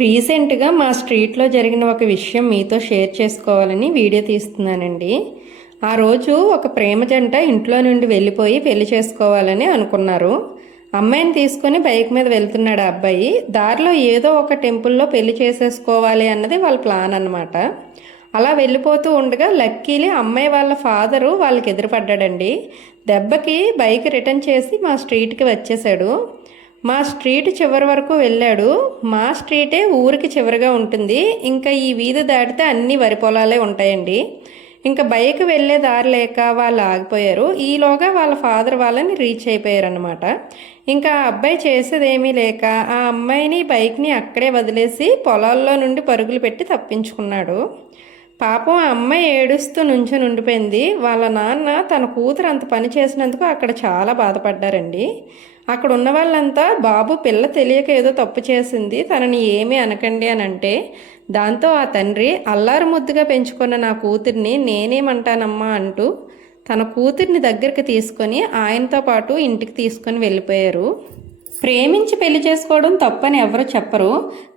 రీసెంట్గా మా స్ట్రీట్లో జరిగిన ఒక విషయం మీతో షేర్ చేసుకోవాలని వీడియో తీస్తున్నానండి. ఆ రోజు ఒక ప్రేమ జంట ఇంట్లో నుండి వెళ్ళిపోయి పెళ్లి చేసుకోవాలని అనుకున్నారు. అమ్మాయిని తీసుకొని బైక్ మీద వెళ్తున్నాడు ఆ అబ్బాయి. దారిలో ఏదో ఒక టెంపుల్లో పెళ్లి చేసేసుకోవాలి అన్నది వాళ్ళ ప్లాన్ అన్నమాట. అలా వెళ్ళిపోతూ ఉండగా లక్కీలీ అమ్మాయి వాళ్ళ ఫాదరు వాళ్ళకి ఎదురుపడ్డాడండి. దెబ్బకి బైక్ రిటర్న్ చేసి మా స్ట్రీట్కి వచ్చేసాడు. మా స్ట్రీట్ చివరి వరకు వెళ్ళాడు. మా స్ట్రీటే ఊరికి చివరిగా ఉంటుంది. ఇంకా ఈ వీధి దాటితే అన్ని వరి పొలాలే ఉంటాయండి. ఇంకా బైక్ వెళ్ళే దారి లేక వాళ్ళు ఆగిపోయారు. ఈలోగా వాళ్ళ ఫాదర్ వాళ్ళని రీచ్ అయిపోయారు అనమాట. ఇంకా ఆ అబ్బాయి చేసేదేమీ లేక ఆ అమ్మాయిని బైక్ని అక్కడే వదిలేసి పొలాల్లో నుండి పరుగులు పెట్టి తప్పించుకున్నాడు. పాపం ఆ అమ్మాయి ఏడుస్తూ నుంచొని ఉండిపోయింది. వాళ్ళ నాన్న తన కూతురు అంత పని చేసినందుకు అక్కడ చాలా బాధపడ్డారండి. అక్కడ ఉన్న వాళ్ళంతా బాబు పిల్ల తెలియక ఏదో తప్పు చేసింది, తనని ఏమీ అనకండి అని అంటే, దాంతో ఆ తండ్రి అల్లారు ముద్దుగా పెంచుకున్న నా కూతుర్ని నేనేమంటానమ్మా అంటూ తన కూతుర్ని దగ్గరికి తీసుకొని ఆయనతో పాటు ఇంటికి తీసుకొని వెళ్ళిపోయారు. ప్రేమించి పెళ్లి చేసుకోవడం తప్పని ఎవరు చెప్పరు.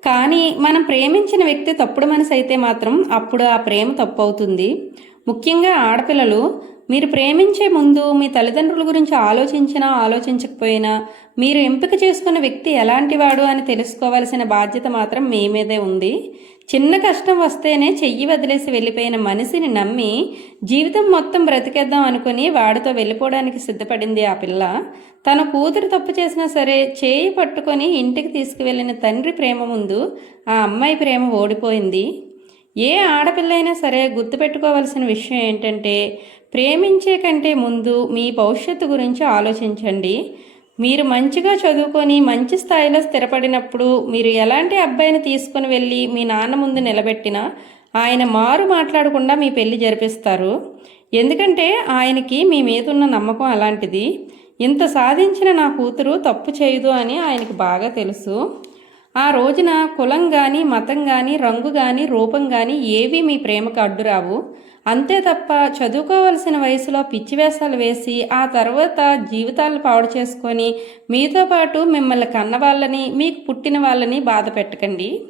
కానీ మనం ప్రేమించిన వ్యక్తి తప్పుడు మనసు అయితే మాత్రం అప్పుడు ఆ ప్రేమ తప్పు అవుతుంది. ముఖ్యంగా ఆడపిల్లలు, మీరు ప్రేమించే ముందు మీ తల్లిదండ్రుల గురించి ఆలోచించినా ఆలోచించకపోయినా మీరు ఎంపిక చేసుకున్న వ్యక్తి ఎలాంటివాడు అని తెలుసుకోవాల్సిన బాధ్యత మాత్రం మీ మీదే ఉంది. చిన్న కష్టం వస్తేనే చెయ్యి వదిలేసి వెళ్ళిపోయిన మనిషిని నమ్మి జీవితం మొత్తం బ్రతికేద్దాం అనుకుని వాడితో వెళ్ళిపోవడానికి సిద్ధపడింది ఆ పిల్ల. తన కూతురు తప్పు చేసినా సరే చేయి పట్టుకొని ఇంటికి తీసుకువెళ్ళిన తండ్రి ప్రేమ ముందు ఆ అమ్మాయి ప్రేమ ఓడిపోయింది. ఏ ఆడపిల్ల అయినా సరే గుర్తుపెట్టుకోవాల్సిన విషయం ఏంటంటే, ప్రేమించే కంటే ముందు మీ భవిష్యత్తు గురించి ఆలోచించండి. మీరు మంచిగా చదువుకొని మంచి స్థాయిలో స్థిరపడినప్పుడు మీరు ఎలాంటి అబ్బాయిని తీసుకుని వెళ్ళి మీ నాన్న ముందు నిలబెట్టినా ఆయన మారు మాట్లాడకుండా మీ పెళ్లి జరిపిస్తారు. ఎందుకంటే ఆయనకి మీ మీద ఉన్న నమ్మకం అలాంటిది. ఇంత సాధించిన నా కూతురు తప్పు చేయదు అని ఆయనకు బాగా తెలుసు. ఆ రోజున కులం కానీ మతం కానీ రంగు కానీ రూపం కానీ ఏవీ మీ ప్రేమకు అడ్డురావు. అంతే తప్ప చదువుకోవలసిన వయసులో పిచ్చివేషాలు వేసి ఆ తర్వాత జీవితాలు పాడు చేసుకొని మీతో పాటు మిమ్మల్ని కన్న వాళ్ళని మీకు పుట్టిన వాళ్ళని బాధ పెట్టకండి.